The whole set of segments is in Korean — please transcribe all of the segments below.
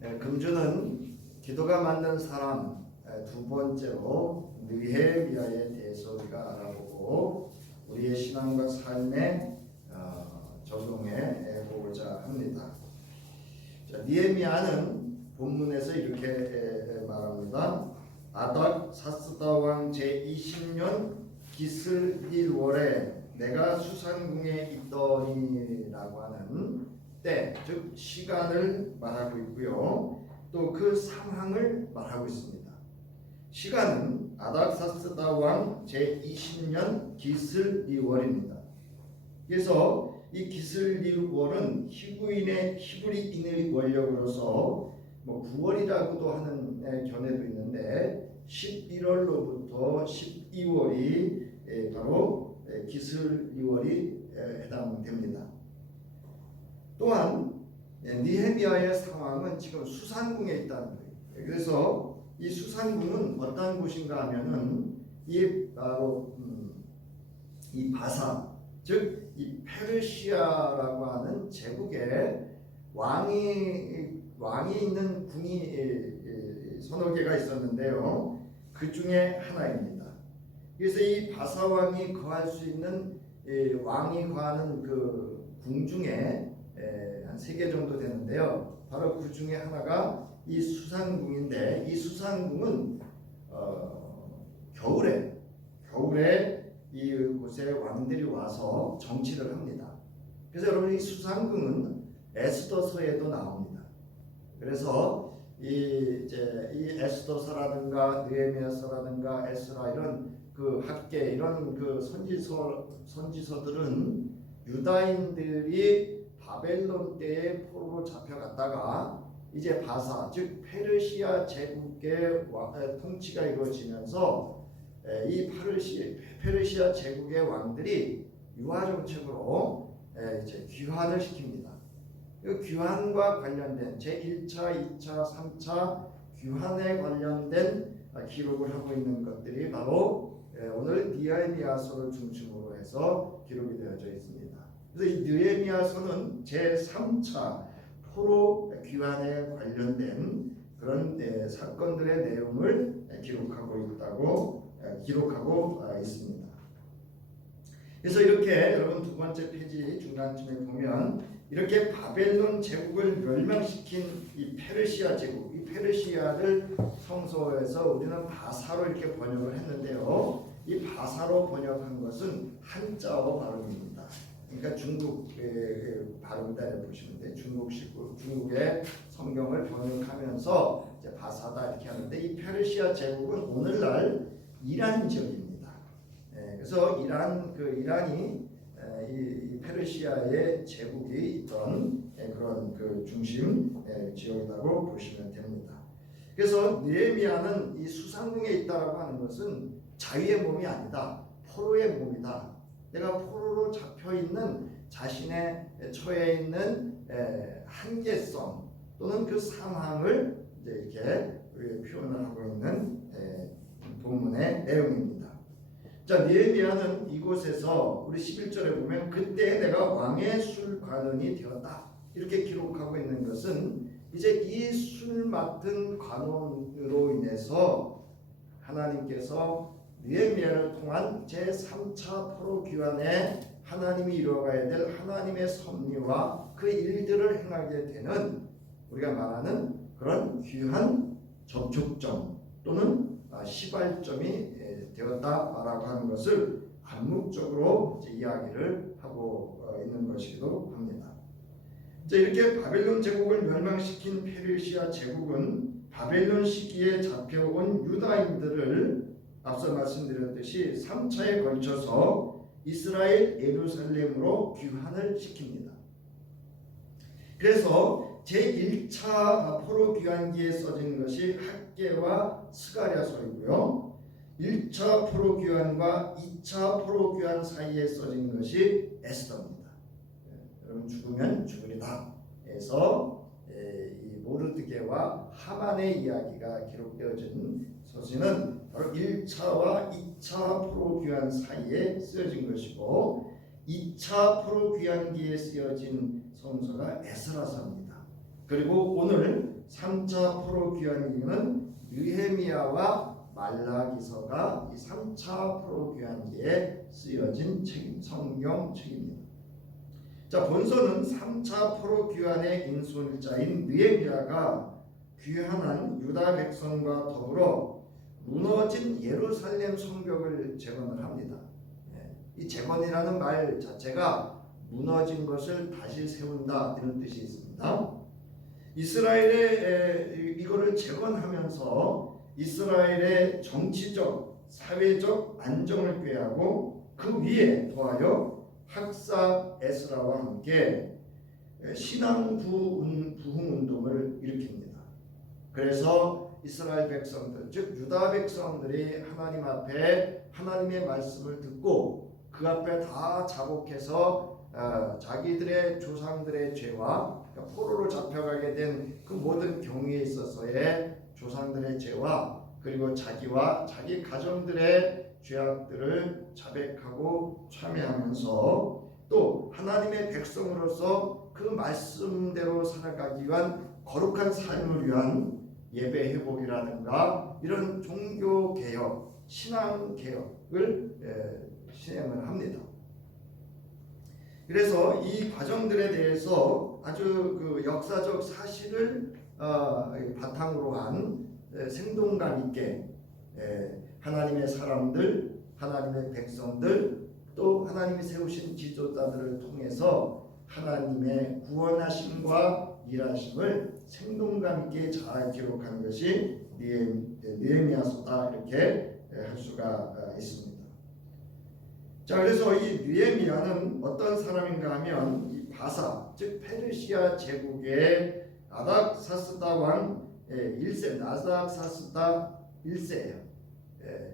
금주는 기도가 맞는 사람 두 번째로 느헤미야에 대해서 우리가 알아보고 우리의 신앙과 삶에 적용해 보고자 합니다. 자, 느헤미야는 본문에서 이렇게 말합니다. 아닥사스다 왕 제20년 기슬 1월에 내가 수산궁에 있더니라고 하는 때, 즉 시간을 말하고 있고요. 또 그 상황을 말하고 있습니다. 시간은 아닥사스다 왕 제20년 기슬 2월입니다. 그래서 이 기슬 2월은 히브리인의 원력으로서 9월이라고도 하는 견해도 있는데 11월로부터 12월이 바로 기슬 2월이 해당됩니다. 또한 느헤미야의 상황은 지금 수산궁에 있다는 거예요. 그래서 이 수산궁은 어떤 곳인가 하면은 이 바로 이 바사, 즉 이 페르시아라고 하는 제국에 왕이 있는 궁이 서너 개가 있었는데요. 그 중에 하나입니다. 그래서 이 바사 왕이 거할 수 있는 왕이 거하는 그 궁 중에 한 3개 정도 되는데요. 바로 그 중에 하나가 이 수산궁인데, 이 수산궁은 겨울에 이곳에 왕들이 와서 정치를 합니다. 그래서 여러분, 이 수산궁은 에스더서에도 나옵니다. 그래서 이 에스더서라든가 느헤미야서라든가 에스라 이런 그 학계 이런 그 선지서들은 유다인들이 바벨론 때에 포로로 잡혀갔다가 이제 바사, 즉 페르시아 제국의 통치가 이루어지면서 이 페르시아 제국의 왕들이 유화 정책으로 이제 귀환을 시킵니다. 그 귀환과 관련된 제1차, 2차, 3차 귀환에 관련된 기록을 하고 있는 것들이 바로 오늘 느헤미야서를 중심으로 해서 기록이 되어져 있습니다. 그래서 이 느헤미야서는 제3차 포로 귀환에 관련된 그런 사건들의 내용을 기록하고 있습니다. 그래서 이렇게 여러분 두 번째 페이지 중간쯤에 보면 이렇게 바벨론 제국을 멸망시킨 이 페르시아 제국, 이 페르시아를 성서에서 우리는 바사로 이렇게 번역을 했는데요. 이 바사로 번역한 것은 한자어 발음입니다. 그러니까 중국 발음대로 보시면 돼요. 중국의 성경을 번역하면서 이제 바사다 이렇게 하는데, 이 페르시아 제국은 오늘날 이란 지역입니다. 그래서 이란이 이 페르시아의 제국이 있던 그런 그 중심 지역이라고 보시면 됩니다. 그래서 느헤미야는 이 수산궁에 있다라고 하는 것은 자유의 몸이 아니다, 포로의 몸이다. 내가 포로로 잡혀 있는 자신의 처해 있는 한계성 또는 그 상황을 이제 이렇게 표현을 하고 있는 본문의 내용입니다. 자, 느헤미야는 이곳에서 우리 11절에 보면 그때 내가 왕의 술관원이 되었다 이렇게 기록하고 있는 것은 이제 이 술 맡은 관원으로 인해서 하나님께서 느헤미야를 통한 제3차 포로 귀환에 하나님이 이루어가야 될 하나님의 섭리와 그 일들을 행하게 되는 우리가 말하는 그런 귀한 접촉점 또는 시발점이 되었다라고 하는 것을 암묵적으로 이야기를 하고 있는 것이기도 합니다. 이렇게 바벨론 제국을 멸망시킨 페르시아 제국은 바벨론 시기에 잡혀온 유다인들을 앞서 말씀드렸듯이 3차에 걸쳐서 이스라엘 예루살렘으로 귀환을 시킵니다. 그래서 제1차 포로 귀환기에 써진 것이 학개와 스가랴서이고요. 1차 포로 귀환과 2차 포로 귀환 사이에 써진 것이 에스더입니다. 여러분, 죽으면 죽으리다 해서 이 모르드게와 하만의 이야기가 기록되어진 서신은 바로 1차와 2차 포로 귀환 사이에 쓰여진 것이고 2차 포로 귀환기에 쓰여진 성서가 에스라서입니다. 그리고 오늘 3차 포로 귀환기는 느헤미야와 말라기서가 이 3차 포로 귀환기에 쓰여진 책임, 성경 책입니다. 자, 본서는 3차 포로 귀환의 인솔자인 느헤미야가 귀환한 유다 백성과 더불어 무너진 예루살렘 성벽을 재건을 합니다. 이 재건이라는 말 자체가 무너진 것을 다시 세운다 이런 뜻이 있습니다. 이스라엘의 이거를 재건하면서 이스라엘의 정치적, 사회적 안정을 꾀하고 그 위에 더하여 학사 에스라와 함께 신앙 부흥 운동을 일으킵니다. 그래서 이스라엘 백성들, 즉 유다 백성들이 하나님 앞에 하나님의 말씀을 듣고 그 앞에 다 자복해서 자기들의 조상들의 죄와 포로로 잡혀가게 된 그 모든 경위에 있어서의 조상들의 죄와 그리고 자기와 자기 가정들의 죄악들을 자백하고 참회하면서 또 하나님의 백성으로서 그 말씀대로 살아가기 위한 거룩한 삶을 위한 예배 회복이라든가 이런 종교 개혁, 신앙 개혁을 시행을 합니다. 그래서 이 과정들에 대해서 아주 그 역사적 사실을 바탕으로 한 생동감 있게 하나님의 사람들, 하나님의 백성들, 또 하나님이 세우신 지도자들을 통해서 하나님의 구원하심과 일하심을 생동감 있게 잘 기록한 것이 느헤미야서다 이렇게 할 수가 있습니다. 자, 그래서 이 느헤미야는 어떤 사람인가 하면 이 바사, 즉 페르시아 제국의 아닥사스다 왕 1세, 나삭사스다 1세예요.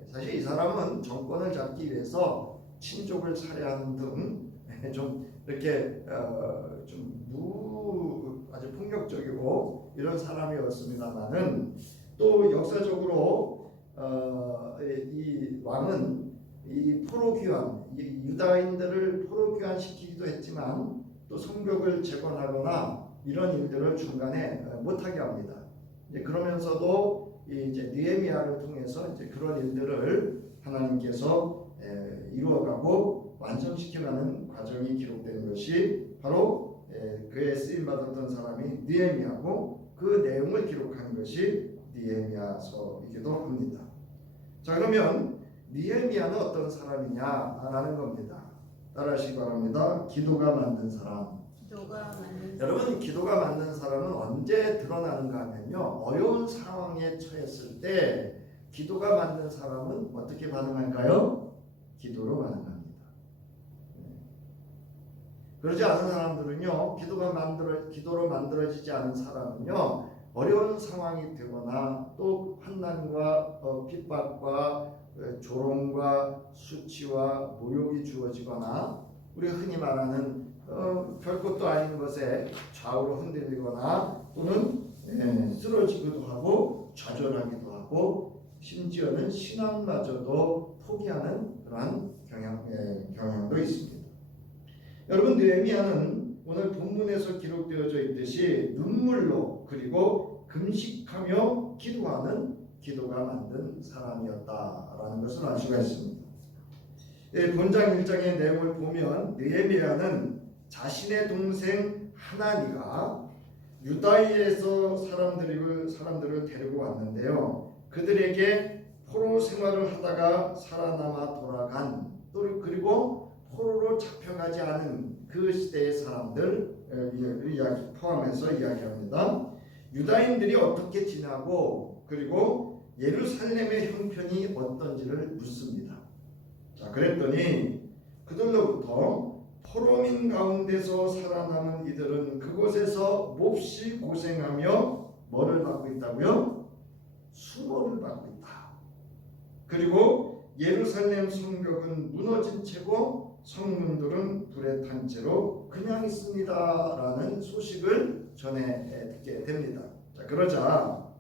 사실 이 사람은 정권을 잡기 위해서 친족을 살해하는 등 좀 이렇게 아주 폭력적이고 이런 사람이었습니다만은 또 역사적으로 이 왕은 이 포로 귀환, 유다인들을 포로 귀환시키기도 했지만 또 성벽을 재건하거나 이런 일들을 중간에 못하게 합니다. 그러면서도 이제 느헤미야를 통해서 이제 그런 일들을 하나님께서 이루어가고 완성시켜가는 과정이 기록된 것이 바로 그의 쓰임 받았던 사람이 느헤미야고 그 내용을 기록한 것이 느헤미야서이기도 합니다. 자, 그러면 느헤미야는 어떤 사람이냐라는 겁니다. 따라하시기 바랍니다. 기도가 만든 사람. 여러분, 기도가 만든 사람은 언제 드러나는가 하면요, 어려운 상황에 처했을 때 기도가 만든 사람은 어떻게 반응할까요? 기도로 반응합니다. 그러지 않은 사람들은요, 기도로 만들어지지 않은 사람은요, 어려운 상황이 되거나 또 환난과 핍박과 조롱과 수치와 모욕이 주어지거나 우리가 흔히 말하는 별것도 아닌 것에 좌우로 흔들리거나 또는 쓰러지기도 하고 좌절하기도 하고 심지어는 신앙마저도 포기하는 그러한 경향도 있습니다. 여러분, 느헤미야는 오늘 본문에서 기록되어져 있듯이 눈물로 그리고 금식하며 기도하는 기도가 만든 사람이었다라는 것을 알 수가 있습니다. 본장 1장의 내용을 보면 느헤미야는 자신의 동생 하나니가 유다에서 사람들을 데리고 왔는데요. 그들에게 포로 생활을 하다가 살아남아 돌아간 또 그리고 포로로 잡혀가지 않은 그 시대의 사람들을 포함해서 이야기합니다. 유다인들이 어떻게 지나고 그리고 예루살렘의 형편이 어떤지를 묻습니다. 자, 그랬더니 그들로부터 포로민 가운데서 살아남은 이들은 그곳에서 몹시 고생하며 뭐를 받고 있다고요? 수모를 받고 있다. 그리고 예루살렘 성벽은 무너진 채고 성문들은 불에 탄 채로 그냥 있습니다라는 소식을 전해 듣게 됩니다. 자, 그러자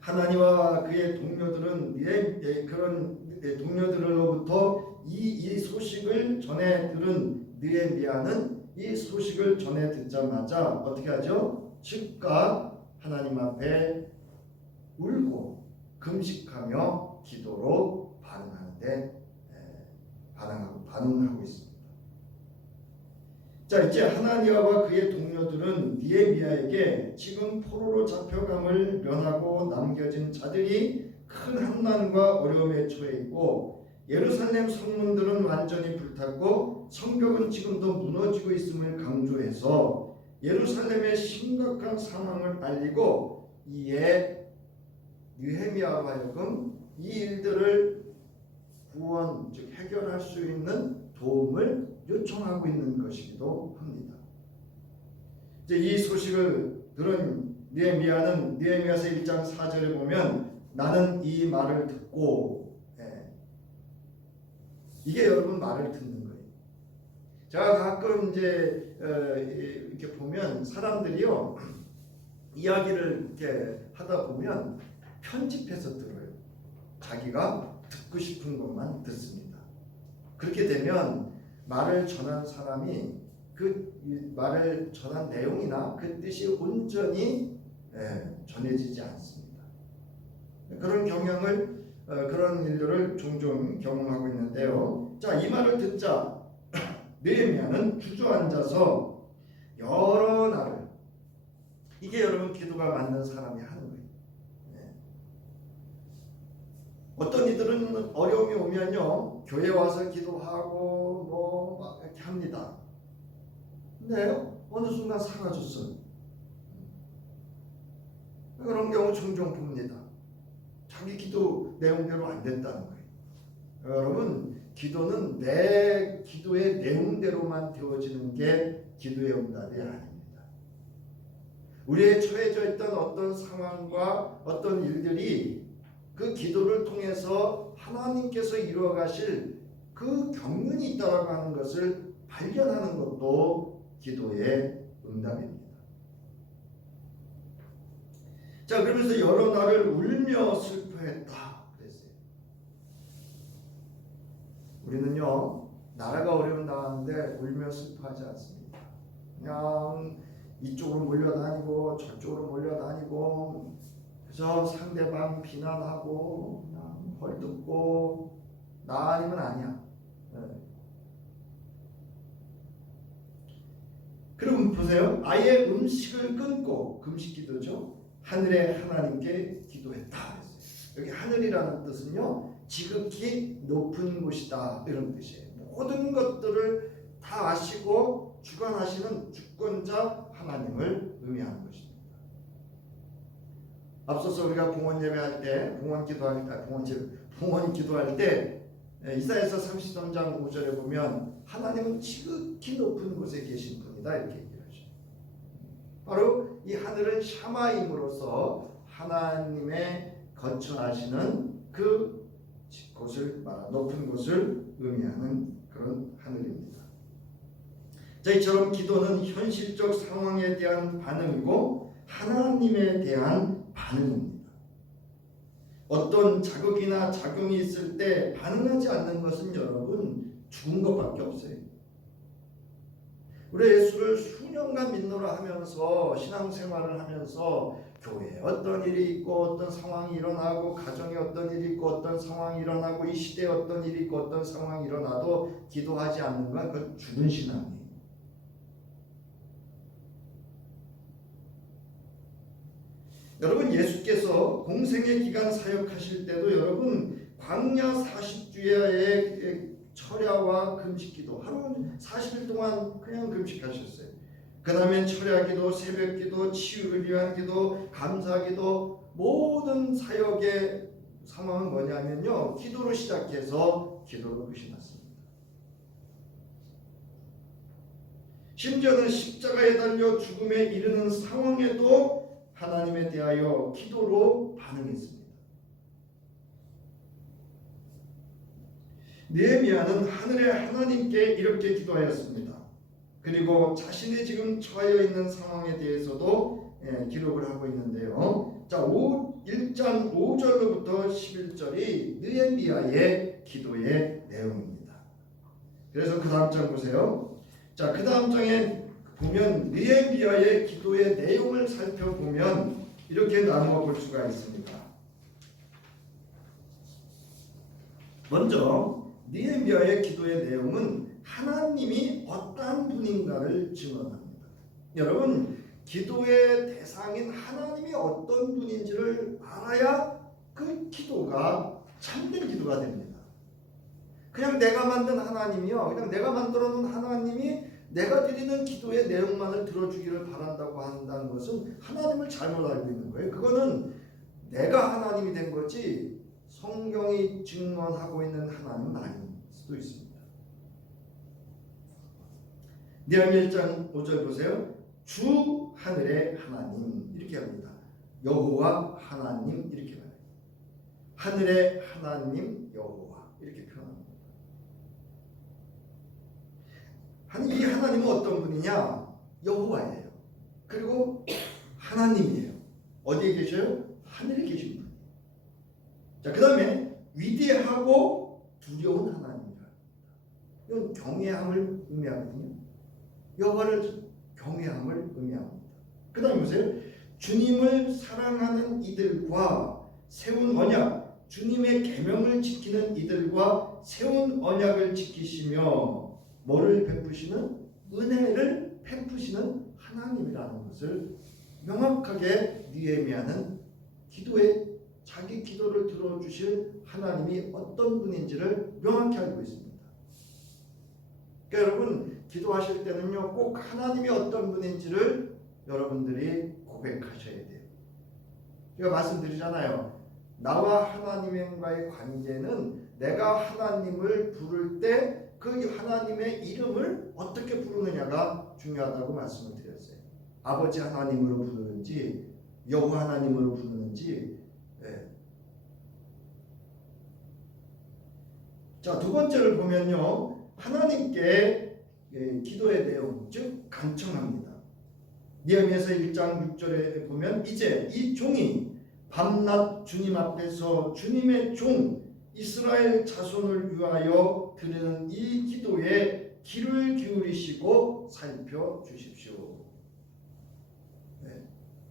하나님과 그의 동료들은 그런 동료들로부터 이 소식을 전해 들은 느헤미야는 이 소식을 전해 듣자마자 어떻게 하죠? 즉각 하나님 앞에 울고 금식하며 기도로 반응하고 있습니다. 자, 이제 하나니아와 그의 동료들은 느헤미야에게 지금 포로로 잡혀감을 면하고 남겨진 자들이 큰 환난과 어려움에 처해 있고 예루살렘 성문들은 완전히 불탔고 성벽은 지금도 무너지고 있음을 강조해서 예루살렘의 심각한 상황을 알리고 이에 느헤미야로 하여금 이 일들을 구원, 즉 해결할 수 있는 도움을 요청하고 있는 것이기도 합니다. 이제 이 소식을 들은 느헤미야는 느헤미야서 1장 4절에 보면 나는 이 말을 듣고, 이게 여러분 말을 듣는 거예요. 제가 가끔 이제 이렇게 보면 사람들이요 이야기를 이렇게 하다 보면 편집해서 들어요. 자기가 듣고 싶은 것만 듣습니다. 그렇게 되면 말을 전한 사람이 그 말을 전한 내용이나 그 뜻이 온전히 전해지지 않습니다. 그런 경향을 그런 일들을 종종 경험하고 있는데요. 자, 이 말을 듣자 느헤미야는 주저앉아서 여러 날을, 이게 여러분 기도가 맞는 사람이 하는 거예요. 어떤 이들은 어려움이 오면요 교회 와서 기도하고 뭐 이렇게 합니다. 근데 어느 순간 사라졌어요. 그런 경우 종종 봅니다. 자기 기도 내용대로 안 됐다는 거예요. 여러분, 기도는 내 기도의 내용대로만 되어지는 게 기도의 응답이 아닙니다. 우리의 처해져 있던 어떤 상황과 어떤 일들이 그 기도를 통해서 하나님께서 이루어 가실 그 경륜이 있다고 하는 것을 발견하는 것도 기도의 응답입니다. 자, 그러면서 여러 날을 울며 슬퍼했다 그랬어요. 우리는요 나라가 어려움 당하는데 울며 슬퍼하지 않습니다. 그냥 이쪽으로 몰려다니고 저쪽으로 몰려다니고, 그래서 상대방 비난하고 그냥 헐뜯고 나 아니면 아니야. 그럼 보세요. 아예 음식을 끊고, 금식 기도죠, 하늘의 하나님께 기도했다 그랬어요. 여기 하늘이라는 뜻은요 지극히 높은 곳이다 이런 뜻이에요. 모든 것들을 다 아시고 주관하시는 주권자 하나님을 의미하는 것입니다. 앞서서 우리가 봉헌 예배할 때, 봉헌 기도할 때 이사야서 33장 5절에 보면 하나님은 지극히 높은 곳에 계신 분이다 이렇게 얘기하죠. 바로 이 하늘은 샤마임으로써 하나님의 거처하시는 그 곳을 높은 곳을 의미하는 그런 하늘입니다. 자, 이처럼 기도는 현실적 상황에 대한 반응이고 하나님에 대한 반응입니다. 어떤 자극이나 작용이 있을 때 반응하지 않는 것은 여러분 죽은 것밖에 없어요. 우리 예수를 수년간 믿노라 하면서 신앙생활을 하면서 교회에 어떤 일이 있고 어떤 상황이 일어나고 가정에 어떤 일이 있고 어떤 상황이 일어나고 이 시대에 어떤 일이 있고 어떤 상황이 일어나도 기도하지 않는 건 그건 죽은 신앙이에요. 여러분, 예수께서 공생의 기간 사역하실 때도 여러분 광야 40주야의 철야와 금식기도 하루 40일 동안 그냥 금식하셨어요. 그 다음에 철야기도, 새벽기도, 치유를 위한 기도, 감사기도, 모든 사역의 상황은 뭐냐면요 기도로 시작해서 기도로 끝이 났습니다. 심지어는 십자가에 달려 죽음에 이르는 상황에도 하나님에 대하여 기도로 반응했습니다. 느헤미야는 하늘의 하나님께 이렇게 기도하였습니다. 그리고 자신이 지금 처해 있는 상황에 대해서도 기록을 하고 있는데요. 자, 1장 5절로부터 11절이 느헤미야의 기도의 내용입니다. 그래서 그 다음 장 보세요. 자, 그 다음 장에 보면 느헤미야의 기도의 내용을 살펴보면 이렇게 나누어 볼 수가 있습니다. 먼저 느헤미야의 기도의 내용은 하나님이 어떠한 분인가를 증언합니다. 여러분, 기도의 대상인 하나님이 어떤 분인지를 알아야 그 기도가 참된 기도가 됩니다. 그냥 내가 만든 하나님이요, 그냥 내가 만들어 놓은 하나님이 내가 드리는 기도의 내용만을 들어주기를 바란다고 한다는 것은 하나님을 잘못 알고 있는 거예요. 그거는 내가 하나님이 된 거지 성경이 증언하고 있는 하나님은 아닐 수도 있습니다. 느헤미야 1장 5절 보세요. 주 하늘의 하나님 이렇게 합니다. 여호와 하나님 이렇게 말해요. 하늘의 하나님 여호와 이렇게 표현합니다. 이 하나님은 어떤 분이냐? 여호와예요. 그리고 하나님이에요. 어디에 계셔요? 하늘에 계신 분. 자, 그 다음에 위대하고 두려운 하나님이라. 이건 경외함을 의미하거든요. 여호와를 경외함을 의미합니다. 그 다음에 보세요. 주님을 사랑하는 이들과 세운 언약, 주님의 계명을 지키는 이들과 세운 언약을 지키시며 뭐를 베푸시는? 은혜를 베푸시는 하나님이라는 것을 명확하게 느헤미야는 자기 기도를 들어주실 하나님이 어떤 분인지를 명확히 알고 있습니다. 그러니까 여러분, 기도하실 때는요, 꼭 하나님이 어떤 분인지를 여러분들이 고백하셔야 돼요. 제가 말씀드리잖아요. 나와 하나님과의 관계는 내가 하나님을 부를 때 그 하나님의 이름을 어떻게 부르느냐가 중요하다고 말씀을 드렸어요. 아버지 하나님으로 부르는지 여호와 하나님으로 부르는지. 자, 두 번째를 보면요, 하나님께 기도의 내용, 즉 간청합니다. 느헤미야서 1장 6절에 보면 이제 이 종이 밤낮 주님 앞에서 주님의 종 이스라엘 자손을 위하여 드리는 이 기도에 귀를 기울이시고 살펴주십시오.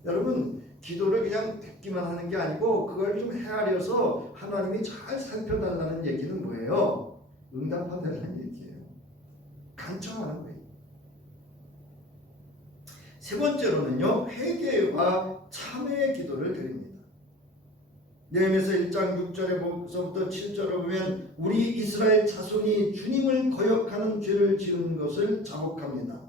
여러분, 기도를 그냥 듣기만 하는 게 아니고 그걸 좀 헤아려서 하나님이 잘 살펴달라는 얘기는 뭐예요? 응답하달라는 얘기예요. 간청하는 거예요. 세 번째로는요, 회개와 참회의 기도를 드립니다. 느헤미야서 1장 6절에서부터 7절을 보면 우리 이스라엘 자손이 주님을 거역하는 죄를 지은 것을 자복합니다.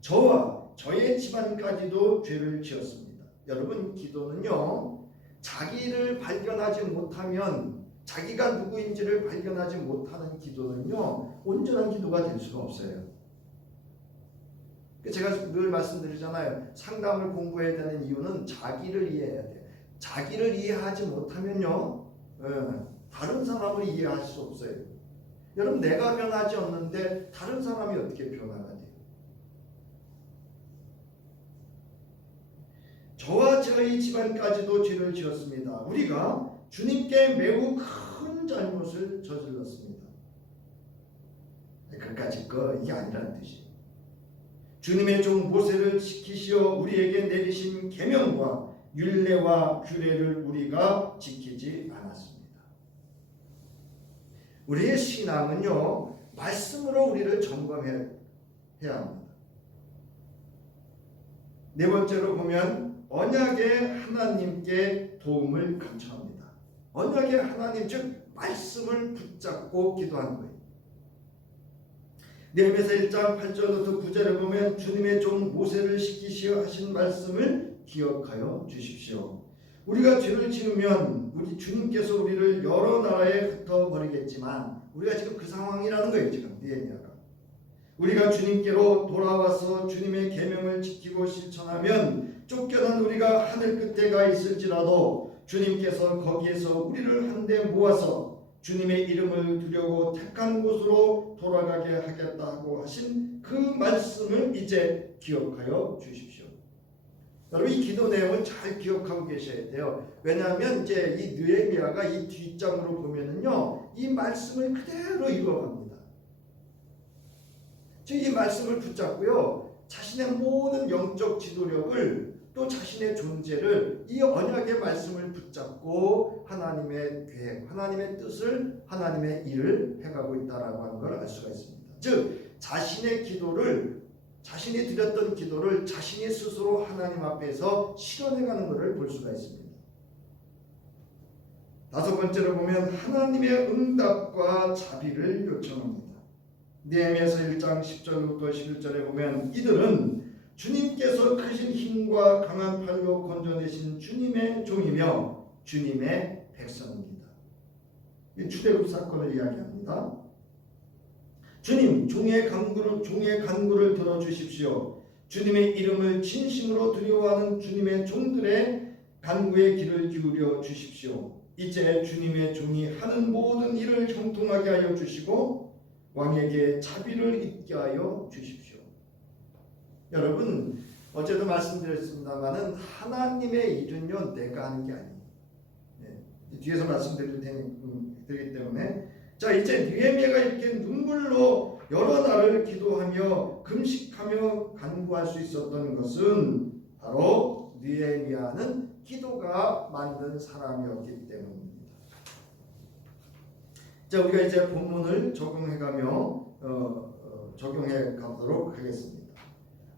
저와 저의 집안까지도 죄를 지었습니다. 여러분, 기도는요, 자기를 발견하지 못하면, 자기가 누구인지를 발견하지 못하는 기도는요, 온전한 기도가 될 수가 없어요. 제가 늘 말씀드리잖아요. 상담을 공부해야 되는 이유는 자기를 이해해야 돼요. 자기를 이해하지 못하면요, 다른 사람을 이해할 수 없어요. 여러분, 내가 변하지 않는데 다른 사람이 어떻게 변화가 돼요? 저와 저희 집안까지도 죄를 지었습니다. 우리가 주님께 매우 큰 잘못을 저질렀습니다. 그까짓 거 이게 아니라는 뜻이에요. 주님의 종 모세를 지키시어 우리에게 내리신 계명과 율례와 규례를 우리가 지키지 않았습니다. 우리의 신앙은요, 말씀으로 우리를 점검해야 합니다. 네 번째로 보면 언약의 하나님께 도움을 간청합니다. 언약의 하나님, 즉 말씀을 붙잡고 기도하는 거예요. 느헤미야서 1장 8절부터 9절에 보면 주님의 종 모세를 시키시어 하신 말씀을 기억하여 주십시오. 우리가 죄를 지으면 우리 주님께서 우리를 여러 나라에 흩어버리겠지만, 우리가 지금 그 상황이라는 거예요. 지금 느헤미야가 우리가 주님께로 돌아와서 주님의 계명을 지키고 실천하면 쫓겨난 우리가 하늘 끝에 가 있을지라도 주님께서 거기에서 우리를 한데 모아서 주님의 이름을 두려고 택한 곳으로 돌아가게 하겠다고 하신 그 말씀을 이제 기억하여 주십시오. 여러분, 이 기도 내용을 잘 기억하고 계셔야 돼요. 왜냐하면 이제 이 느헤미야가 이 뒷장으로 보면은요, 이 말씀을 그대로 이루어갑니다. 즉 이 말씀을 붙잡고요, 자신의 모든 영적 지도력을 또 자신의 존재를 이 언약의 말씀을 붙잡고 하나님의 계획, 하나님의 뜻을, 하나님의 일을 해가고 있다라고 하는 걸 알 수가 있습니다. 즉 자신의 기도를, 자신이 드렸던 기도를 자신이 스스로 하나님 앞에서 실현해가는 것을 볼 수가 있습니다. 다섯 번째로 보면 하나님의 응답과 자비를 요청합니다. 느헤미야서 1장 10절부터 11절에 보면 이들은 주님께서 크신 힘과 강한 팔로 건져내신 주님의 종이며 주님의 백성입니다. 이 출애굽 사건을 이야기합니다. 주님, 종의 간구를 들어주십시오. 주님의 이름을 진심으로 두려워하는 주님의 종들의 간구에 귀를 기울여 주십시오. 이제 주님의 종이 하는 모든 일을 형통하게 하여 주시고 왕에게 자비를 있게 하여 주십시오. 여러분, 어제도 말씀드렸습니다만은 하나님의 일은요 내가 하는 게 아니에요. 뒤에서 말씀드리기 때문에 자, 이제 느헤미야가 이렇게 눈물로 여러 날을 기도하며 금식하며 간구할 수 있었던 것은 바로 느헤미야는 기도가 만든 사람이었기 때문입니다. 자, 우리가 이제 본문을 적용해 가도록 하겠습니다.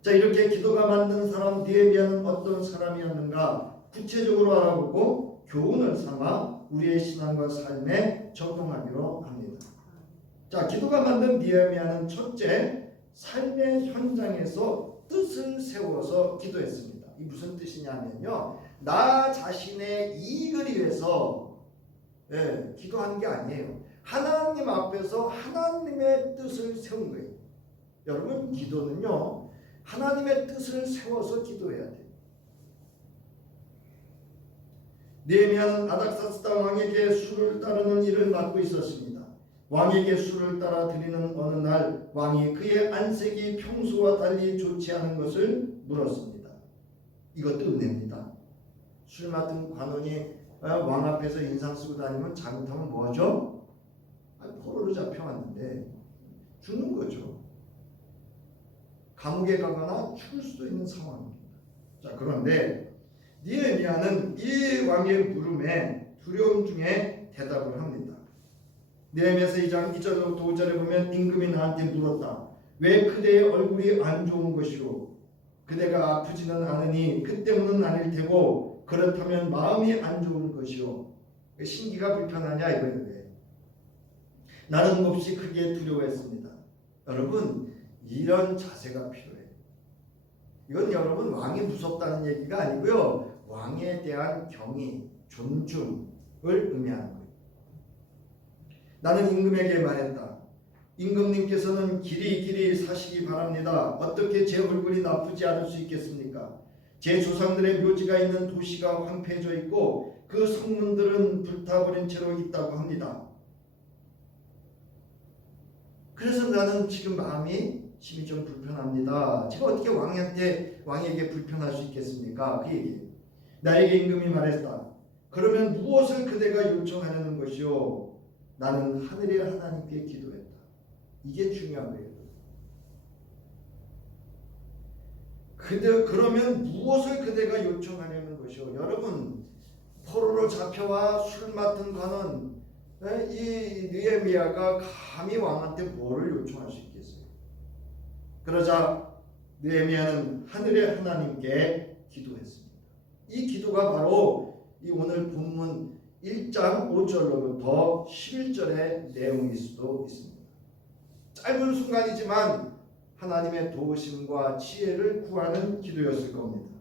자, 이렇게 기도가 만든 사람 느헤미야는 어떤 사람이었는가 구체적으로 알아보고 교훈을 삼아 우리의 신앙과 삶에 적용하기로 합니다. 자, 기도가 만든 느헤미야는 첫째, 삶의 현장에서 뜻을 세워서 기도했습니다. 이 무슨 뜻이냐면요, 나 자신의 이익을 위해서 기도한 게 아니에요. 하나님 앞에서 하나님의 뜻을 세운 거예요. 여러분, 기도는요 하나님의 뜻을 세워서 기도해야 돼요. 느헤미야는 아닥사스다 왕에게 수를 따르는 일을 맡고 있었습니다. 왕에게 수를 따라 드리는 어느 날 왕이 그의 안색이 평소와 달리 좋지 않은 것을 물었습니다. 이것도 은혜입니다. 술 맡은 관원이 왕 앞에서 인상 쓰고 다니면 잘못하면 뭐죠? 포로로 잡혀왔는데 죽는 거죠. 감옥에 가거나 죽을 수도 있는 상황입니다. 자, 그런데 느헤미야는 이 왕의 물음에 두려움 중에 대답을 합니다. 느헤미야서 2장 2절부터 5절에 보면 임금이 나한테 물었다. 왜 그대의 얼굴이 안 좋은 것이로? 그대가 아프지는 않으니 그 때문은 아닐 테고 그렇다면 마음이 안 좋은 것이요. 신기가 불편하냐 이거예요. 나는 몹시 크게 두려워했습니다. 여러분, 이런 자세가 필요해요. 이건 여러분 왕이 무섭다는 얘기가 아니고요, 왕에 대한 경의, 존중을 의미하는 거예요. 나는 임금에게 말했다. 임금님께서는 길이 사시기 바랍니다. 어떻게 제 얼굴이 나쁘지 않을 수 있겠습니까? 제 조상들의 묘지가 있는 도시가 황폐해져 있고 그 성문들은 불타버린 채로 있다고 합니다. 그래서 나는 지금 마음이 심히 좀 불편합니다. 제가 어떻게 왕에게 불편할 수 있겠습니까? 그 얘기예요. 나에게 임금이 말했다. 그러면 무엇을 그대가 요청하려는 것이요? 나는 하늘의 하나님께 기도했다. 이게 중요한 거예요. 그러면 무엇을 그대가 요청하려는 것이요? 여러분, 포로로 잡혀와 술 맡은 관원 이 느헤미야가 감히 왕한테 뭐를 요청할 수 있겠어요? 그러자 느헤미야는 하늘의 하나님께 기도했습니다. 이 기도가 바로 이 오늘 본문 1장 5절로부터 11절의 내용일 수도 있습니다. 짧은 순간이지만 하나님의 도우심과 지혜를 구하는 기도였을 겁니다.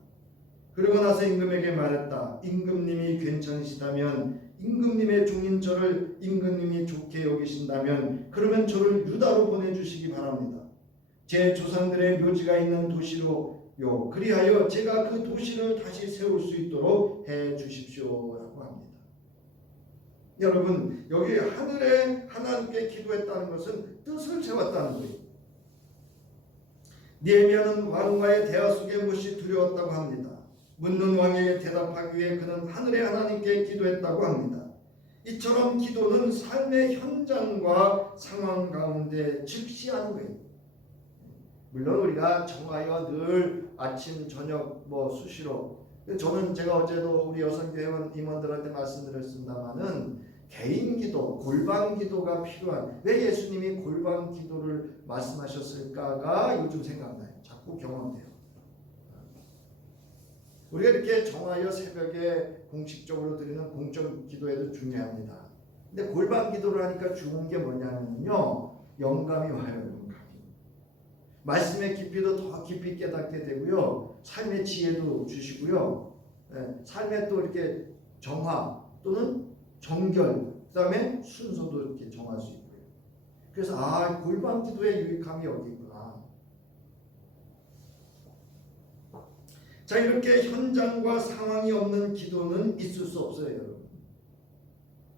그리고 나서 임금에게 말했다. 임금님이 괜찮으시다면, 임금님의 종인 저를 임금님이 좋게 여기신다면 그러면 저를 유다로 보내주시기 바랍니다. 제 조상들의 묘지가 있는 도시로요. 그리하여 제가 그 도시를 다시 세울 수 있도록 해주십시오라고 합니다. 여러분, 여기 하늘에 하나님께 기도했다는 것은 뜻을 세웠다는 거예요. 느헤미야는 왕과의 대화 속에 무엇이 두려웠다고 합니다. 묻는 왕에게 대답하기 위해 그는 하늘의 하나님께 기도했다고 합니다. 이처럼 기도는 삶의 현장과 상황 가운데 즉시하는 거예요. 물론 우리가 정하여 늘 아침 저녁 뭐 수시로. 저는 제가 어제도 우리 여성교회원 임원들한테 말씀드렸습니다마는 개인 기도, 골방 기도가 필요한, 왜 예수님이 골방 기도를 말씀하셨을까가 요즘 생각나요. 자꾸 경험돼요. 우리가 이렇게 정하여 새벽에 공식적으로 드리는 공적 기도에도 중요합니다. 근데 골방 기도를 하니까 좋은 게 뭐냐면요, 영감이 와요. 영감이. 말씀의 깊이도 더 깊이 깨닫게 되고요, 삶의 지혜도 주시고요, 삶의 또 이렇게 정화 또는 정결, 그 다음에 순서도 이렇게 정할 수 있고요. 그래서 골방 기도의 유익함이 여기 있구나. 자, 이렇게 현장과 상황이 없는 기도는 있을 수 없어요, 여러분.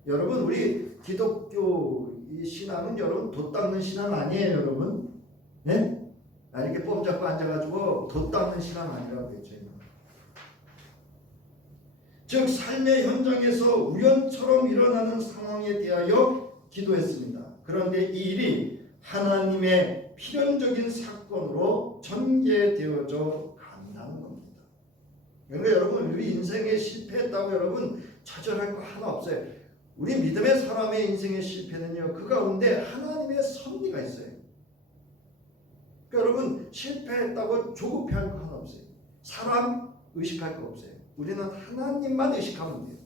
여러분, 우리 기독교 이 신앙은 여러분 돛 닦는 신앙 아니에요, 여러분. 네? 이렇게 뽐 잡고 앉아가지고 돛 닦는 신앙 아니라고 했죠. 즉 삶의 현장에서 우연처럼 일어나는 상황에 대하여 기도했습니다. 그런데 이 일이 하나님의 필연적인 사건으로 전개되어져 간다는 겁니다. 그러니까 여러분, 우리 인생에 실패했다고 여러분 좌절할 거 하나 없어요. 우리 믿음의 사람의 인생의 실패는요, 그 가운데 하나님의 섭리가 있어요. 그러니까 여러분, 실패했다고 조급해할 거 하나 없어요. 사람 의식할 거 없어요. 우리는 하나님만 의식하면 돼요.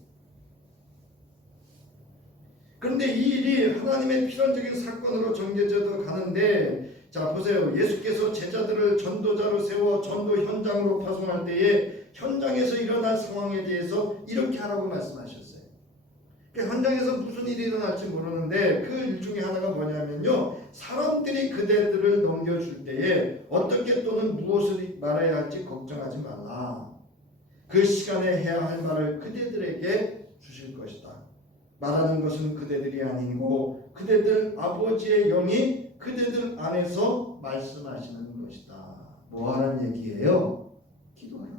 그런데 이 일이 하나님의 필연적인 사건으로 전개되어 가는데, 자 보세요. 예수께서 제자들을 전도자로 세워 전도 현장으로 파송할 때에 현장에서 일어날 상황에 대해서 이렇게 하라고 말씀하셨어요. 그러니까 현장에서 무슨 일이 일어날지 모르는데 그 일 중에 하나가 뭐냐면요, 사람들이 그대들을 넘겨줄 때에 어떻게 또는 무엇을 말해야 할지 걱정하지 말라. 그 시간에 해야 할 말을 그대들에게 주실 것이다. 말하는 것은 그대들이 아니고 그대들 아버지의 영이 그대들 안에서 말씀하시는 것이다. 뭐 하는 얘기예요? 기도하라.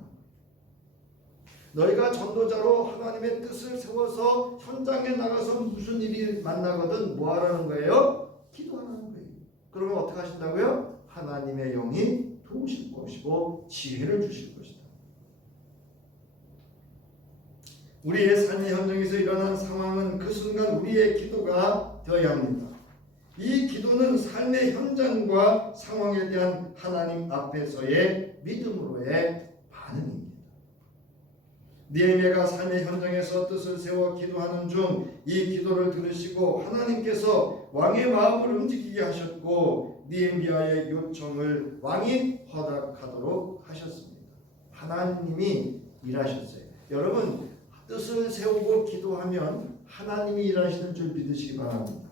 너희가 전도자로 하나님의 뜻을 세워서 현장에 나가서 무슨 일이 만나거든 뭐 하라는 거예요? 기도하라는 거예요. 그러면 어떻게 하신다고요? 하나님의 영이 도우실 것이고 지혜를 주실 것이다. 우리의 삶의 현장에서 일어난 상황은 그 순간 우리의 기도가 되어야 합니다. 이 기도는 삶의 현장과 상황에 대한 하나님 앞에서의 믿음으로의 반응입니다. 느헤미야가 삶의 현장에서 뜻을 세워 기도하는 중 이 기도를 들으시고 하나님께서 왕의 마음을 움직이게 하셨고 느헤미야의 요청을 왕이 허락하도록 하셨습니다. 하나님이 일하셨어요. 여러분, 뜻을 세우고 기도하면 하나님이 일하시는 줄 믿으시기 바랍니다.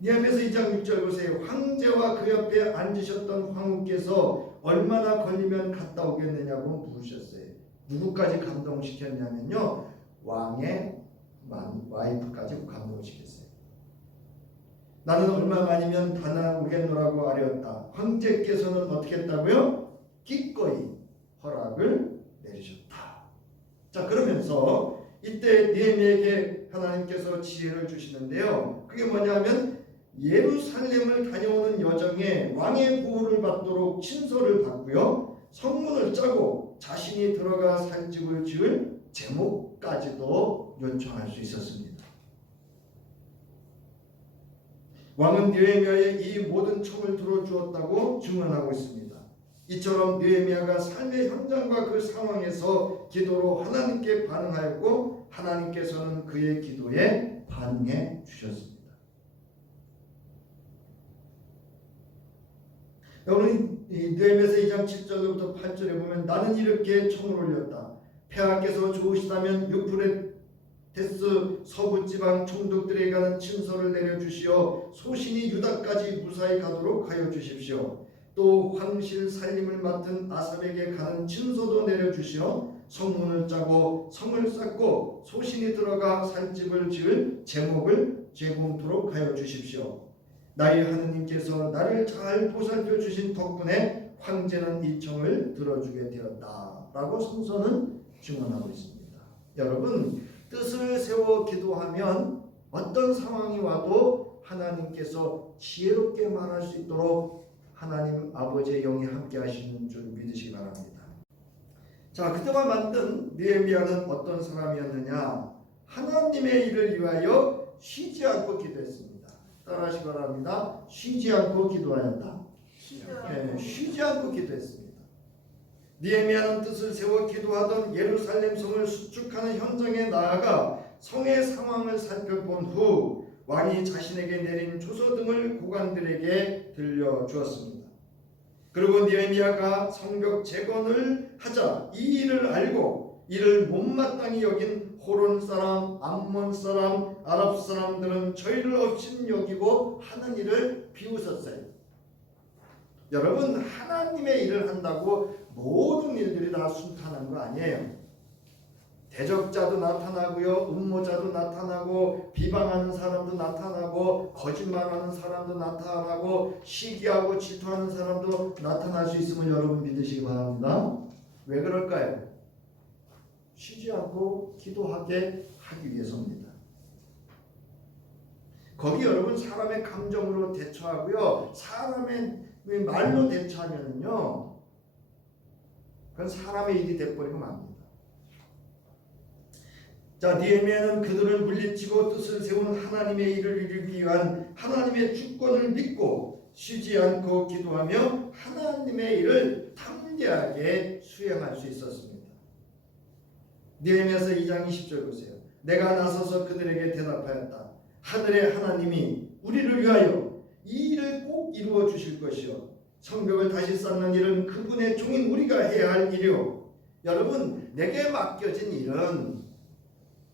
느헤미야서 2장 6절 보세요. 황제와 그 옆에 앉으셨던 황후께서 얼마나 걸리면 갔다 오겠느냐고 물으셨어요. 누구까지 감동시켰냐면요, 왕의 와이프까지 감동시켰어요. 나는 얼마 만이면 다나 오겠노라고 아뢰었다. 황제께서는 어떻게 했다고요? 기꺼이 허락을 내리셨다. 자, 그러면서 이때 느헤미야에게 하나님께서 지혜를 주시는데요, 그게 뭐냐면 예루살렘을 다녀오는 여정에 왕의 보호를 받도록 친서를 받고요, 성문을 짜고 자신이 들어가 살 집을 지을 제목까지도 요청할 수 있었습니다. 왕은 느헤미야의 이 모든 청을 들어주었다고 증언하고 있습니다. 이처럼 느헤미야가 삶의 현장과 그 상황에서 기도로 하나님께 반응하였고 하나님께서는 그의 기도에 반응해 주셨습니다. 여러분, 느헤미야서 2장 7절부터 8절에 보면 나는 이렇게 청을 올렸다. 폐하께서 좋으시다면 유프레테스 서부지방 총독들에게 가는 친서를 내려주시어 소신이 유다까지 무사히 가도록 하여 주십시오. 또 황실 살림을 맡은 아삽에게 가는 친서도 내려주시어 성문을 짜고 성을 쌓고 소신이 들어가 살 집을 지을 제목을 제공토록 하여 주십시오. 나의 하느님께서 나를 잘 보살펴 주신 덕분에 황제는 이 청을 들어주게 되었다 라고 성서는 증언하고 있습니다. 여러분, 뜻을 세워 기도하면 어떤 상황이 와도 하나님께서 지혜롭게 말할 수 있도록 하나님 아버지의 영이 함께 하시는 줄 믿으시기 바랍니다. 자, 그때만 만든 느헤미야는 어떤 사람이었느냐? 하나님의 일을 위하여 쉬지 않고 기도했습니다. 따라하시기 바랍니다. 쉬지 않고 기도하였다. 쉬지 않고 기도했습니다. 느헤미야는 뜻을 세워 기도하던 예루살렘 성을 수축하는 현장에 나아가 성의 상황을 살펴본 후 왕이 자신에게 내린 조서등을 고관들에게 들려주었습니다. 그리고 느헤미야가 성벽 재건을 하자 이 일을 알고 이를 못마땅히 여긴 호론 사람, 암몬 사람, 아랍 사람들은 저희를 없인 여기고 하는 일을 비웃었어요. 여러분, 하나님의 일을 한다고 모든 일들이 다 순탄한 거 아니에요. 대적자도 나타나고요, 음모자도 나타나고, 비방하는 사람도 나타나고, 거짓말하는 사람도 나타나고, 시기하고 질투하는 사람도 나타날 수 있음을 여러분 믿으시기 바랍니다. 왜 그럴까요? 쉬지 않고 기도하게 하기 위해서입니다. 거기 여러분 사람의 감정으로 대처하고요, 사람의 말로 대처하면은요, 그건 사람의 일이 돼버리고 맙니다. 자, 느헤미야는 그들을 물리치고 뜻을 세운 하나님의 일을 이루기 위한 하나님의 주권을 믿고 쉬지 않고 기도하며 하나님의 일을 담대하게 수행할 수 있었습니다. 느헤미야서 2장 20절 보세요. 내가 나서서 그들에게 대답하였다. 하늘의 하나님이 우리를 위하여 이 일을 꼭 이루어 주실 것이요 성벽을 다시 쌓는 일은 그분의 종인 우리가 해야 할 일이요. 여러분, 내게 맡겨진 일은,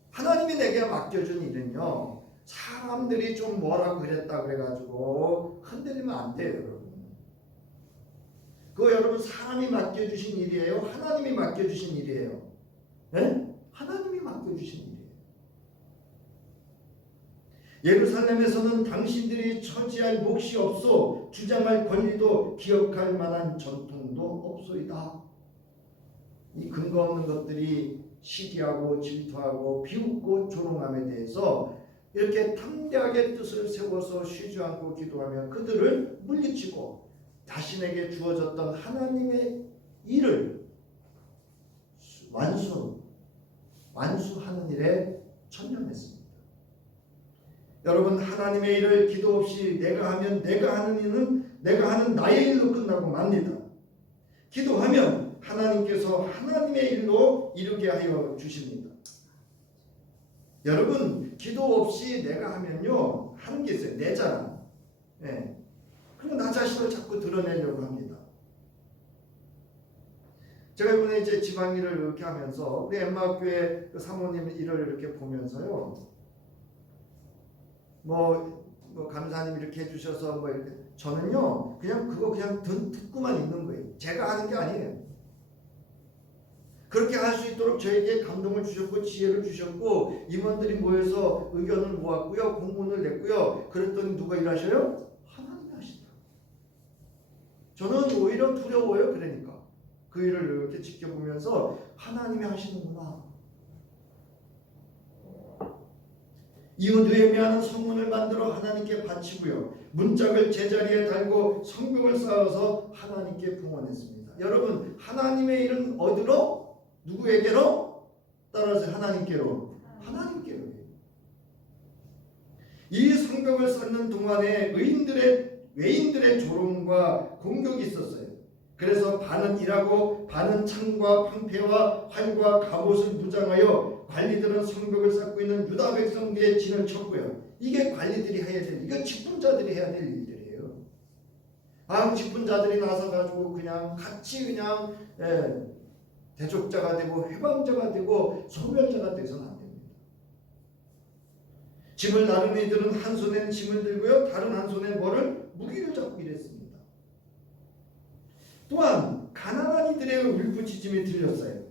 하나님이 내게 맡겨준 일은요, 사람들이 좀 뭐라고 그랬다 그래가지고 흔들리면 안 돼요, 여러분. 그거 여러분 사람이 맡겨주신 일이에요? 하나님이 맡겨주신 일이에요? 네? 하나님이 맡겨주신 일이에요. 예루살렘에서는 당신들이 처지할 몫이 없어 주장할 권리도 기억할 만한 전통도 없소이다. 이 근거 없는 것들이 시기하고 질투하고 비웃고 조롱함에 대해서 이렇게 담대하게 뜻을 세워서 쉬지 않고 기도하며 그들을 물리치고 자신에게 주어졌던 하나님의 일을 완수하는 일에 전념했습니다. 여러분, 하나님의 일을 기도 없이 내가 하면 내가 하는 일은 내가 하는 나의 일로 끝나고 맙니다. 기도하면 하나님께서 하나님의 일로 이루게 하여 주십니다. 여러분, 기도 없이 내가 하면요, 하는 게 있어요. 내 자랑. 네. 그리고 나 자신을 자꾸 드러내려고 합니다. 제가 이번에 이제 지방일을 이렇게 하면서 우리 엠마교회 사모님 일을 이렇게 보면서요, 뭐 감사님 이렇게 해주셔서 뭐 이렇게, 저는요 그냥 그거 그냥 듣고만 있는 거예요. 제가 하는 게 아니에요. 그렇게 할 수 있도록 저에게 감동을 주셨고 지혜를 주셨고 임원들이 모여서 의견을 모았고요, 공문을 냈고요. 그랬더니 누가 일하셔요? 하나님이 하신다. 저는 오히려 두려워요. 그러니까 그 일을 이렇게 지켜보면서 하나님이 하시는구나. 이후 느헤미야는 성문을 만들어 하나님께 바치고요, 문짝을 제자리에 달고 성벽을 쌓아서 하나님께 봉헌했습니다. 여러분, 하나님의 일은 어디로? 누구에게로? 따라서 하나님께로. 하나님께로. 이 성벽을 쌓는 동안에 외인들의 조롱과 공격이 있었어요. 그래서 반은 일하고 반은 창과 방패와 활과 갑옷을 무장하여 관리들은 성벽을 쌓고 있는 유다 백성들의 진을 쳤고요. 이게 관리들이 해야 될, 이거 직분자들이 해야 될 일들이에요. 직분자들이 나서가지고 그냥 같이 그냥 대적자가 되고 회방자가 되고 소멸자가 돼서는 안 됩니다. 짐을 나르는 이들은 한 손에는 짐을 들고요, 다른 한 손에 뭐를? 무기를 잡고 일했습니다. 또한 가난한 이들의 울부짖음이 들렸어요.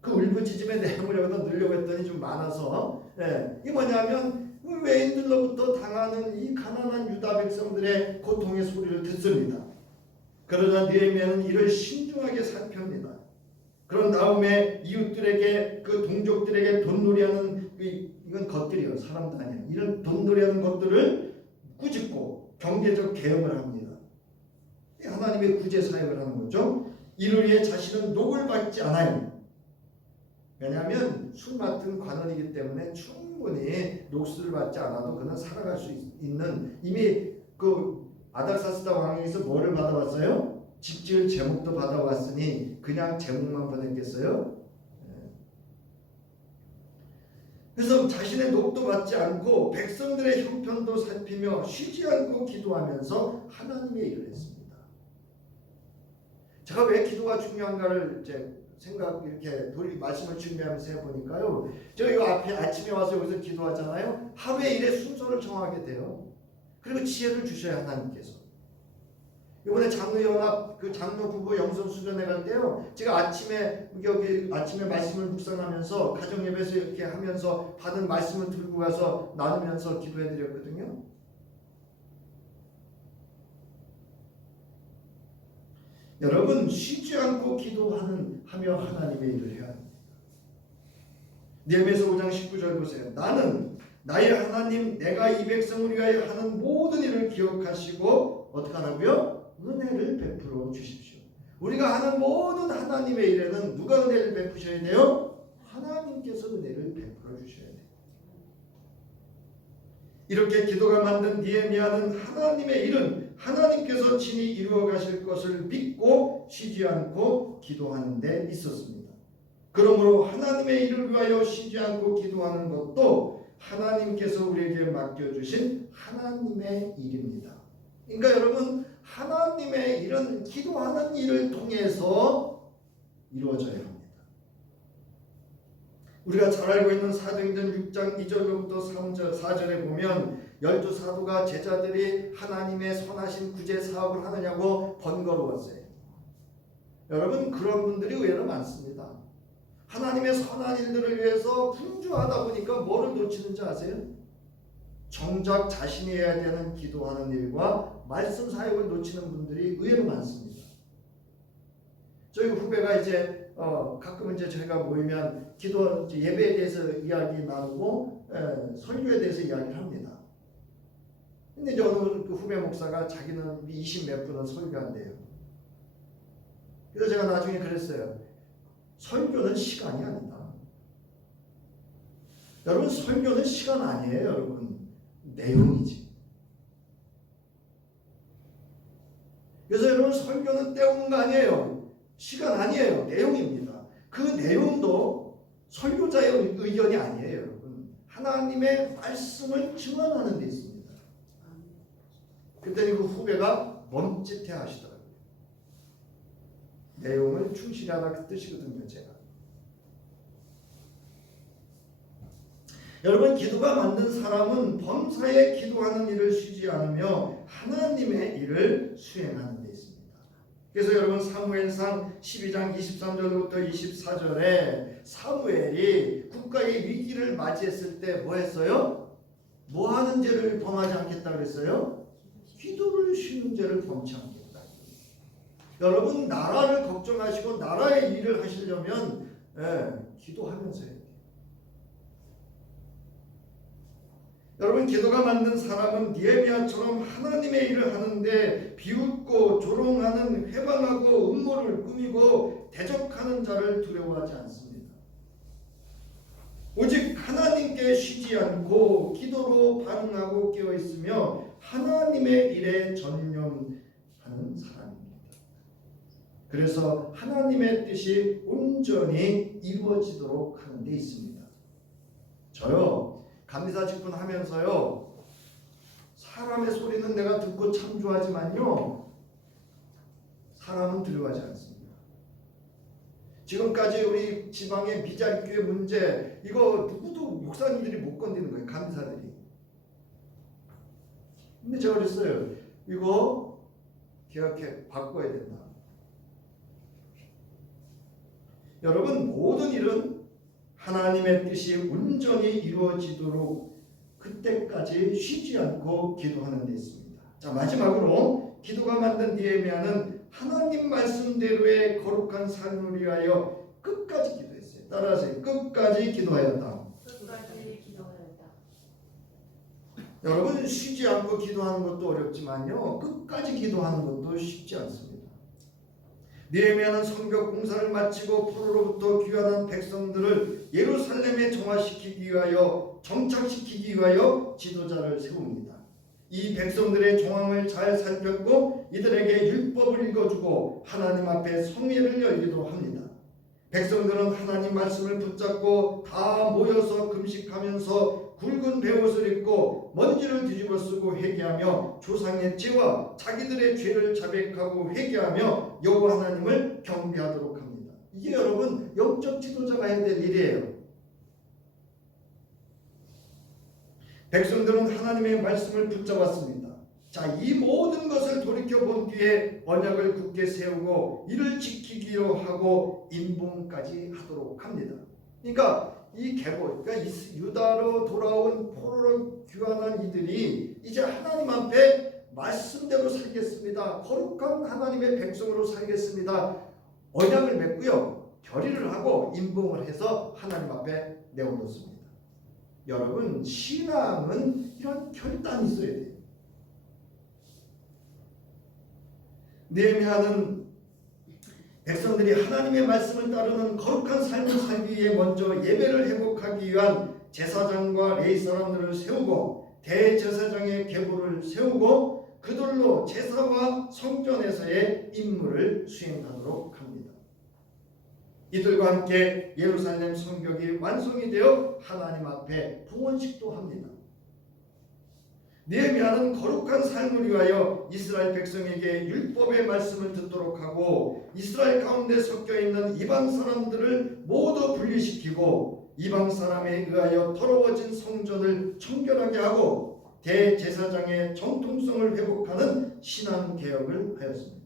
그 울부짖음의 내용을 여기다 넣으려고 했더니 좀 많아서, 이게 뭐냐면 외인들로부터 당하는 이 가난한 유다 백성들의 고통의 소리를 듣습니다. 그러나 느헤미야는 이를 신중하게 살펴봅니다. 그런 다음에 이웃들에게, 그 동족들에게 돈놀이하는 이건 것들이요, 사람도 아니에요. 이런 돈놀이하는 것들을 꾸짖고 경제적 개혁을 합니다. 하나님의 구제 사역을 하는 거죠. 이를 위해 자신은 녹을 받지 않아요. 왜냐하면 술 맡은 관원이기 때문에 충분히 녹수를 받지 않아도 그는 살아갈 수 있는, 이미 그 아닥사스다 왕에게서 뭐를 받아왔어요? 직지을 제목도 받아왔으니 그냥 제목만 보냈겠어요? 그래서 자신의 녹도 받지 않고 백성들의 형편도 살피며 쉬지 않고 기도하면서 하나님의 일을 했습니다. 제가 왜 기도가 중요한가를 이제 이렇게 말씀을 준비하면서 해보니까요. 제가 이 앞에 아침에 와서 여기서 기도하잖아요. 하루의 일의 순서를 정하게 돼요. 그리고 지혜를 주셔야 하나님께서. 이번에 장로연합 그 장로 부부 영성 수련회 갈 때요. 제가 아침에 여기 아침에 말씀을 묵상하면서 가정 예배에서 이렇게 하면서 받은 말씀을 들고 가서 나누면서 기도해 드렸거든요. 여러분 쉬지 않고 하며 하나님의 일을 해야 합니다. 느헤미야서 5장 19절 보세요. 나는 나의 하나님 내가 이 백성을 위하여 하는 모든 일을 기억하시고 어떻게 하라고요? 은혜를 베풀어 주십시오. 우리가 하는 모든 하나님의 일에는 누가 은혜를 베푸셔야 돼요? 하나님께서 은혜를 베풀어 주셔야 돼요. 이렇게 기도가 만든 느헤미야는 하나님의 일은 하나님께서 친히 이루어 가실 것을 믿고 쉬지 않고 기도하는 데 있었습니다. 그러므로 하나님의 일을 위하여 쉬지 않고 기도하는 것도 하나님께서 우리에게 맡겨주신 하나님의 일입니다. 그러니까 여러분 하나님의 일은 기도하는 일을 통해서 이루어져야 합니다. 우리가 잘 알고 있는 사도행전 6장 2절부터 3절, 4절에 보면 12사도가 제자들이 하나님의 선하신 구제 사업을 하느냐고 번거로웠어요. 여러분 그런 분들이 의외로 많습니다. 하나님의 선한 일들을 위해서 분주하다 보니까 뭐를 놓치는지 아세요? 정작 자신이 해야 되는 기도하는 일과 말씀 사역을 놓치는 분들이 의외로 많습니다. 저희 후배가 이제 가끔 이제 저희가 모이면 기도 예배에 대해서 이야기 나누고 설교에 대해서 이야기를 합니다. 근데 이제 어느 그 후배 목사가 자기는 20 몇 분은 설교한대요. 그래서 제가 나중에 그랬어요. 설교는 시간이 아니다. 여러분 설교는 시간 아니에요. 여러분 내용이지. 그래서 여러분 설교는 때우는 거 아니에요. 시간 아니에요. 내용입니다. 그 내용도 설교자의 의견이 아니에요. 여러분 하나님의 말씀을 증언하는 데 있습니다. 그랬더니 그 후배가 멈칫해 하시더라고요. 내용을 충실히 하라 그 뜻이거든요. 제가 여러분 기도가 만든 사람은 범사에 기도하는 일을 쉬지 않으며 하나님의 일을 수행하는 데 있습니다. 그래서 여러분 사무엘상 12장 23절부터 24절에 사무엘이 국가의 위기를 맞이했을 때 뭐 했어요? 뭐 하는 죄를 범하지 않겠다 그랬어요? 기도를 쉬는 죄를 범치 않겠다. 여러분 나라를 걱정하시고 나라의 일을 하시려면 기도하면서 해야 돼요. 여러분 기도가 만든 사람은 느헤미야처럼 하나님의 일을 하는데 비웃고 조롱하는 회방하고 음모를 꾸미고 대적하는 자를 두려워하지 않습니다. 오직 하나님께 쉬지 않고 기도로 반응하고 깨어있으며 하나님의 일에 전념하는 사람입니다. 그래서 하나님의 뜻이 온전히 이루어지도록 하는 데 있습니다. 저요 감리사 직분하면서요 사람의 소리는 내가 듣고 참 좋아하지만요 사람은 두려워하지 않습니다. 지금까지 우리 지방의 미자립교회 문제 이거 누구도 목사님들이 못 건드리는 거예요. 감리사들이. 근데 제가 그랬어요. 이거 개혁해 바꿔야 된다. 여러분 모든 일은 하나님의 뜻이 온전히 이루어지도록 그때까지 쉬지 않고 기도하는 데 있습니다. 자 마지막으로 기도가 만든 느헤미야는 하나님 말씀대로의 거룩한 삶을 위하여 끝까지 기도했어요. 따라하세요. 끝까지 기도하였다. 끝까지 기도하였다. 여러분 쉬지 않고 기도하는 것도 어렵지만요 끝까지 기도하는 것도 쉽지 않습니다. 느헤미야는 성벽 공사를 마치고 포로로부터 귀환한 백성들을 예루살렘에 정화시키기 위하여 정착시키기 위하여 지도자를 세웁니다. 이 백성들의 정황을 잘 살폈고 이들에게 율법을 읽어주고 하나님 앞에 성회를 열기도 합니다. 백성들은 하나님 말씀을 붙잡고 다 모여서 금식하면서 굵은 베옷을 입고 먼지를 뒤집어 쓰고 회개하며 조상의 죄와 자기들의 죄를 자백하고 회개하며 여호와 하나님을 경배하도록 합니다. 이게 여러분 영적 지도자가 해야 될 일이에요. 백성들은 하나님의 말씀을 붙잡았습니다. 자, 이 모든 것을 돌이켜본 뒤에 언약을 굳게 세우고 이를 지키기로 하고 임봉까지 하도록 합니다. 그러니까 이 그러니까 유다로 돌아온 포로로 귀환한 이들이 이제 하나님 앞에 말씀대로 살겠습니다. 거룩한 하나님의 백성으로 살겠습니다. 언약을 맺고요. 결의를 하고 임봉을 해서 하나님 앞에 내어놓습니다. 여러분, 신앙은 이런 결단이 있어야 돼요. 느헤미야는 백성들이 하나님의 말씀을 따르는 거룩한 삶을 살기 위해 먼저 예배를 회복하기 위한 제사장과 레위 사람들을 세우고 대제사장의 계보를 세우고 그들로 제사와 성전에서의 임무를 수행하도록 합니다. 이들과 함께 예루살렘 성벽이 완성이 되어 하나님 앞에 봉헌식도 합니다. 느헤미야는 거룩한 삶을 위하여 이스라엘 백성에게 율법의 말씀을 듣도록 하고 이스라엘 가운데 섞여 있는 이방 사람들을 모두 분리시키고 이방 사람에 의하여 더러워진 성전을 청결하게 하고 대제사장의 정통성을 회복하는 신앙 개혁을 하였습니다.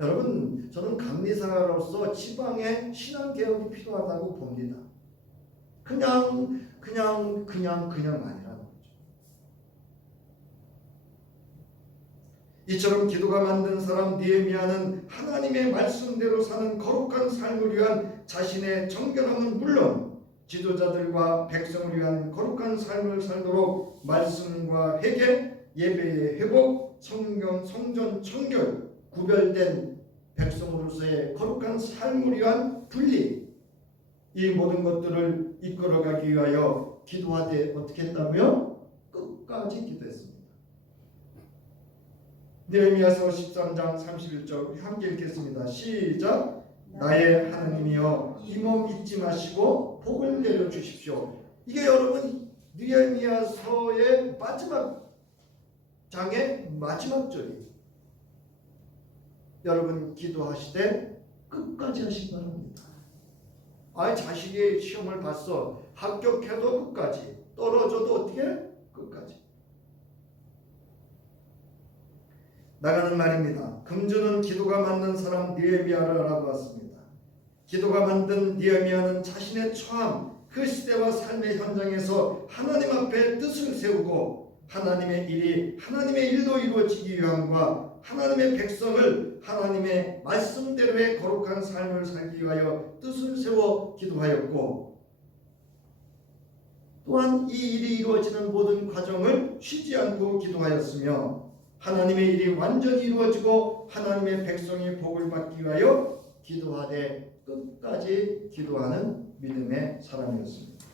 여러분, 저는 감리사로서 지방의 신앙 개혁이 필요하다고 봅니다. 그냥 아니라는 거죠. 이처럼 기도가 만든 사람 느헤미야는 하나님의 말씀대로 사는 거룩한 삶을 위한 자신의 정결함은 물론 지도자들과 백성을 위한 거룩한 삶을 살도록 말씀과 회개, 예배의 회복, 성전 청결, 구별된 백성으로서의 거룩한 삶을 위한 분리, 이 모든 것들을 이끌어가기 위하여 기도하되 어떻게 했다며? 끝까지 기도했습니다. 느헤미야서 13장 31절 함께 읽겠습니다. 시작. 나의 하나님이여 이목 잊지 마시고 복을 내려 주십시오. 이게 여러분 느헤미야서의 마지막 장의 마지막 절이에요. 여러분 기도하시되 끝까지 하시기 바랍니다. 자식이 시험을 봤어. 합격해도 끝까지, 떨어져도 어떻게? 끝까지. 나가는 말입니다. 금주는 기도가 만든 사람 느헤미야를 알아보았습니다. 기도가 만든 느헤미야는 자신의 처함, 그 시대와 삶의 현장에서 하나님 앞에 뜻을 세우고 하나님의 일이 하나님의 일로 이루어지기 위함과 하나님의 백성을 하나님의 말씀대로의 거룩한 삶을 살기 위하여 뜻을 세워 기도하였고, 또한 이 일이 이루어지는 모든 과정을 쉬지 않고 기도하였으며 하나님의 일이 완전히 이루어지고 하나님의 백성이 복을 받기 위하여 기도하되 끝까지 기도하는 믿음의 사람이었습니다.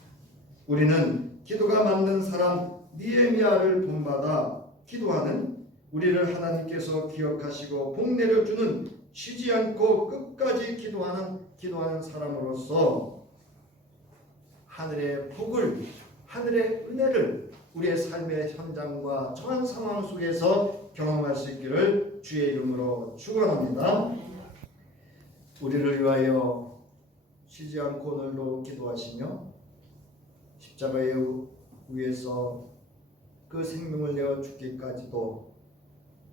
우리는 기도가 만든 사람 느헤미야를 본받아 기도하는, 우리를 하나님께서 기억하시고 복 내려주는, 쉬지 않고 끝까지 기도하는 사람으로서 하늘의 복을, 하늘의 은혜를 우리의 삶의 현장과 처한 상황 속에서 경험할 수 있기를 주의 이름으로 축원합니다. 우리를 위하여 쉬지 않고 오늘도 기도하시며 십자가의 위에서 그 생명을 내어 죽기까지도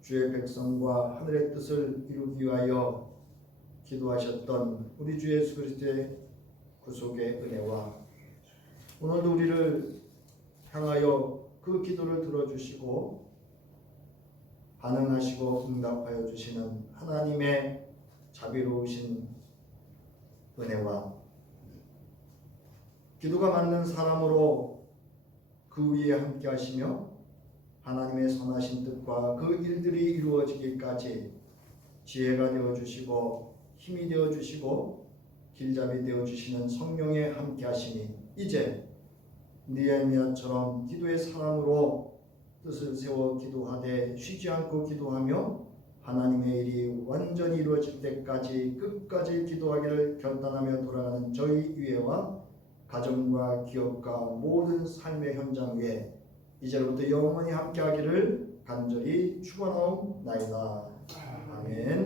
주의 백성과 하늘의 뜻을 이루기 위하여 기도하셨던 우리 주 예수 그리스도의 구속의 은혜와 오늘도 우리를 향하여 그 기도를 들어주시고 반응하시고 응답하여 주시는 하나님의 자비로우신 은혜와 기도가 맞는 사람으로 그 위에 함께 하시며 하나님의 선하신 뜻과 그 일들이 이루어지기까지 지혜가 되어주시고 힘이 되어주시고 길잡이 되어주시는 성령의 함께하심이 이제 느헤미야처럼 기도의 사랑으로 뜻을 세워 기도하되 쉬지 않고 기도하며 하나님의 일이 완전히 이루어질 때까지 끝까지 기도하기를 결단하며 돌아가는 저희 위에와 가정과 기업과 모든 삶의 현장 위에 이제로부터 영원히 함께하기를 간절히 축원하옵나이다. 아멘.